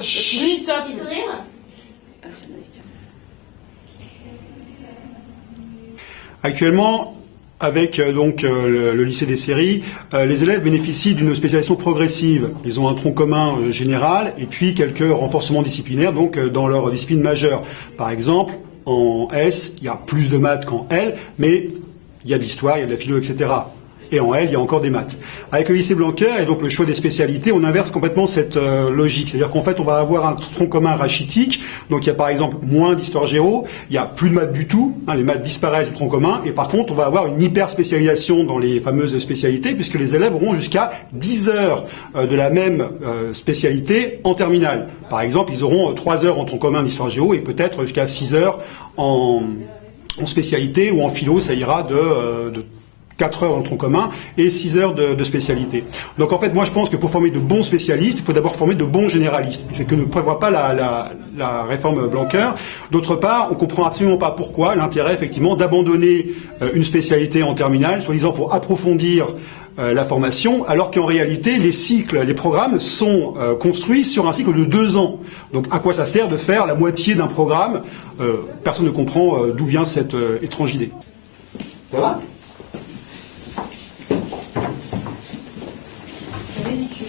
Chut, un petit sourire. Actuellement, avec le lycée des séries, les élèves bénéficient d'une spécialisation progressive. Ils ont un tronc commun général et puis quelques renforcements disciplinaires dans leur discipline majeure. Par exemple, en S, il y a plus de maths qu'en L, mais il y a de l'histoire, il y a de la philo, etc. Et en L, il y a encore des maths. Avec le lycée Blanquer et donc le choix des spécialités, on inverse complètement cette logique. C'est-à-dire qu'en fait, on va avoir un tronc commun rachitique. Donc il y a par exemple moins d'histoire géo, il y a plus de maths du tout, les maths disparaissent du tronc commun, et par contre, on va avoir une hyper spécialisation dans les fameuses spécialités, puisque les élèves auront jusqu'à 10 heures de la même spécialité en terminale. Par exemple, ils auront 3 heures en tronc commun d'histoire géo et peut-être jusqu'à 6 heures en spécialité, ou en philo, ça ira de 4 heures dans le tronc commun et 6 heures de spécialité. Donc en fait, moi je pense que pour former de bons spécialistes, il faut d'abord former de bons généralistes. Et c'est ce que ne prévoit pas la réforme Blanquer. D'autre part, on comprend absolument pas pourquoi l'intérêt effectivement d'abandonner une spécialité en terminale, soi-disant pour approfondir la formation, alors qu'en réalité, les cycles, les programmes sont construits sur un cycle de 2 ans. Donc à quoi ça sert de faire la moitié d'un programme? Personne ne comprend d'où vient cette étrange idée. Ça va? C'est ridicule.